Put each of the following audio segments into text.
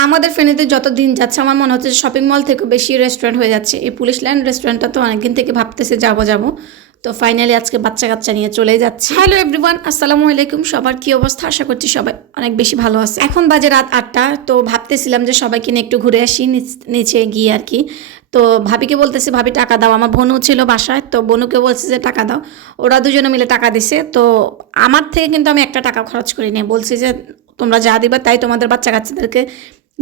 আমাদের ফেনীতে যত দিন যাচ্ছে, আমার মনে হচ্ছে শপিং মল থেকে বেশি রেস্টুরেন্ট হয়ে যাচ্ছে। এই পুলিশ লাইন রেস্টুরেন্টটা তো অনেকদিন থেকে ভাবতেছে যাব যাব। তো ফাইনালি আজকে বাচ্চা কাচ্চা নিয়ে চলে যাচ্ছে। হ্যালো এভরিওয়ান আসসালামু আলাইকুম। সবার কি অবস্থা? আশা করছি সবাই অনেক বেশি ভালো আছে। এখন বাজে রাত আটটা, তো ভাবতেছিলাম যে সবাইকে নিয়ে একটু ঘুরে আসি, নিচ- নিচে গিয়ে আর কি। তো ভাবিকে বলতেছে, ভাবি, টাকা দাও। আমার বোনও ছিল বাসায়, তো বোনুকে বলছে যে, টাকা দাও। ওরা দুজনে মিলে টাকা দিছে। তো আমার থেকে কিন্তু আমি একটা টাকা খরচ করি নি বলছি যে, তোমরা যা দিবা তাই তোমাদের বাচ্চা কাচ্চাদেরকে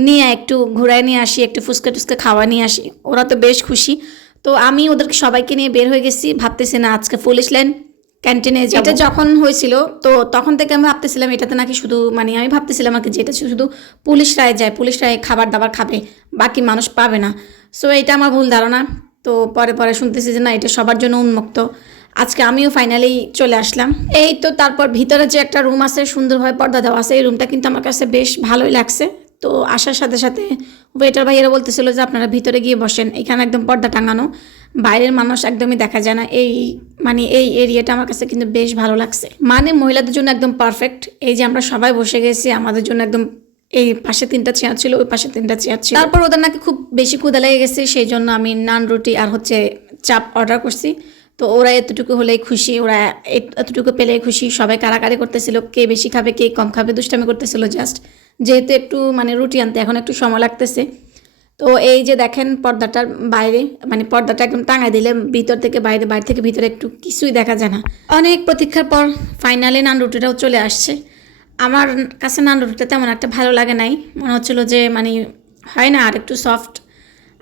নিয়ে একটু ঘুরায় নিয়ে আসি একটু ফুচকা টুচকা খাওয়া নিয়ে আসি। ওরা তো বেশ খুশি। তো আমি ওদেরকে সবাইকে নিয়ে বের হয়ে গেছি। ভাবতেছি না আজকে পুলিশ লাইন ক্যান্টিনে যেটা যখন হয়েছিল তো তখন থেকে আমি ভাবতেছিলাম এটাতে নাকি শুধু মানে আমি ভাবতেছিলাম আর কি যে এটা শুধু পুলিশরাই যায় পুলিশরাই খাবার দাবার খাবে বাকি মানুষ পাবে না। সো এটা আমার ভুল ধারণা। তো পরে পরে শুনতেছি যে না এটা সবার জন্য উন্মুক্ত। আজকে আমিও ফাইনালি চলে আসলাম। এই তো তারপর ভিতরে যে একটা রুম আছে সুন্দরভাবে পর্দা দেওয়া আছে এই রুমটা কিন্তু আমার কাছে বেশ ভালোই লাগছে। তো আসার সাথে সাথে ওয়েটার ভাইয়েরা বলতেছিল যে আপনারা ভিতরে গিয়ে বসেন, এখানে একদম পর্দা টাঙানো। বাইরের মানুষ একদমই দেখা যায় না। এই মানে এই এরিয়াটা আমার কাছে কিন্তু বেশ ভালো লাগছে। মানে মহিলাদের জন্য একদম পারফেক্ট এই যে আমরা সবাই বসে গেছি, আমাদের জন্য একদম এই পাশে তিনটা চেয়ার ছিল, ওই পাশে তিনটা চেয়ার ছিল। তারপর ওদের নাকি খুব বেশি ক্ষুদা লেগে গেছে, সেই জন্য আমি নান, রুটি আর হচ্ছে চাপ অর্ডার করছি। তো ওরা এতটুকু হলেই খুশি, ওরা এতটুকু পেলেই খুশি। সবাই কারাকারি করতেছিল, কে বেশি খাবে, কে কম খাবে, দুষ্টামি করতেছিল জাস্ট যেহেতু একটু মানে রুটি আনতে এখন একটু সময় লাগতেছে। তো এই যে দেখেন পর্দাটার বাইরে মানে পর্দাটা একদম টাঙায় দিলে ভিতর থেকে বাইরে বাইরে থেকে ভিতরে একটু কিছুই দেখা যায় না। অনেক প্রতীক্ষার পর ফাইনালি নান রুটিটাও চলে আসছে। আমার কাছে নান রুটিটা তেমন একটা ভালো লাগে নাই। মনে হচ্ছিল যে মানে হয় না, আর একটু সফট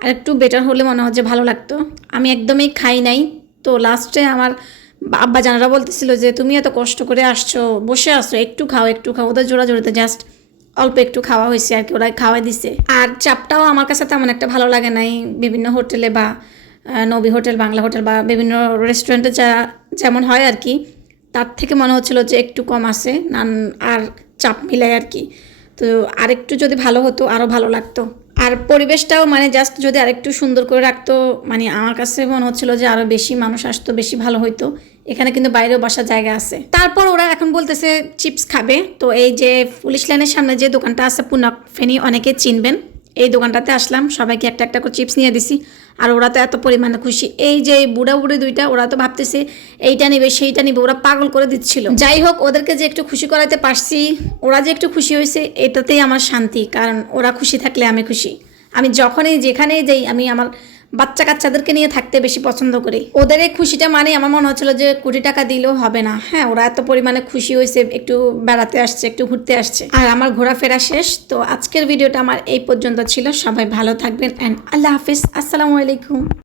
আর একটু বেটার হলে মনে হচ্ছে ভালো লাগতো। আমি একদমই খাই নাই। তো লাস্টে আমার আব্বা জানারা বলতেছিল যে, তুমি এত কষ্ট করে আসছো, বসে আসছো একটু খাও একটু খাও। ওদের জোড়া জোড়াতে জাস্ট অল্প একটু খাওয়া হয়েছে আর কি, ওরা খাওয়াই দিছে। আর চাপটাও আমার কাছে তেমন একটা ভালো লাগে নাই। বিভিন্ন হোটেলে বা নবী হোটেল, বাংলা হোটেল বা বিভিন্ন রেস্টুরেন্টে যা, যেমন হয় আর কি, তার থেকে মনে হচ্ছিল যে একটু কম আছে, নান, আর চাপ মিলাই আর কি। তো আরেকটু যদি ভালো হতো আরও ভালো লাগতো। আর পরিবেশটাও মানে জাস্ট যদি আরেকটু সুন্দর করে রাখতো মানে আমার কাছে মনে হচ্ছিল যে আরও বেশি মানুষ আসতো, বেশি ভালো হতো এখানে কিন্তু বাইরেও বসার জায়গা আছে। তারপর ওরা এখন বলতেছে চিপস খাবে। তো এই যে পুলিশ লাইনের সামনে যে দোকানটা আছে, পুনক ফেনি অনেকে চিনবেন। এই দোকানটাতে আসলাম, সবাইকে একটা একটা করে চিপস নিয়ে দিছি। আর ওরা তো এত পরিমাণে খুশি। এই যে বুড়া বুড়ি দুইটা, ওরা তো ভাবতেছে এইটা নিবে, সেইটা নিবে, ওরা পাগল করে দিচ্ছিল। যাই হোক, ওদেরকে যে একটু খুশি করাতে পারছি, ওরা যে একটু খুশি হয়েছে, এটাতেই আমার শান্তি। কারণ ওরা খুশি থাকলে আমি খুশি। আমি যখনই যেখানেই যাই, আমি আমার বাচ্চা কাচ্চাদেরকে নিয়ে থাকতে বেশি পছন্দ করি। ওদের এই খুশিটা মানে আমার মনে হচ্ছিল যে কোটি টাকা দিলেও হবে না। হ্যাঁ ওরা এত পরিমাণে খুশি হয়েছে, একটু বেড়াতে আসছে, একটু ঘুরতে আসছে। আর আমার ঘোরাফেরা শেষ, তো আজকের ভিডিওটা আমার এই পর্যন্ত ছিল। সবাই ভালো থাকবেন অ্যান্ড আল্লাহ হাফিজ। আসসালামু আলাইকুম।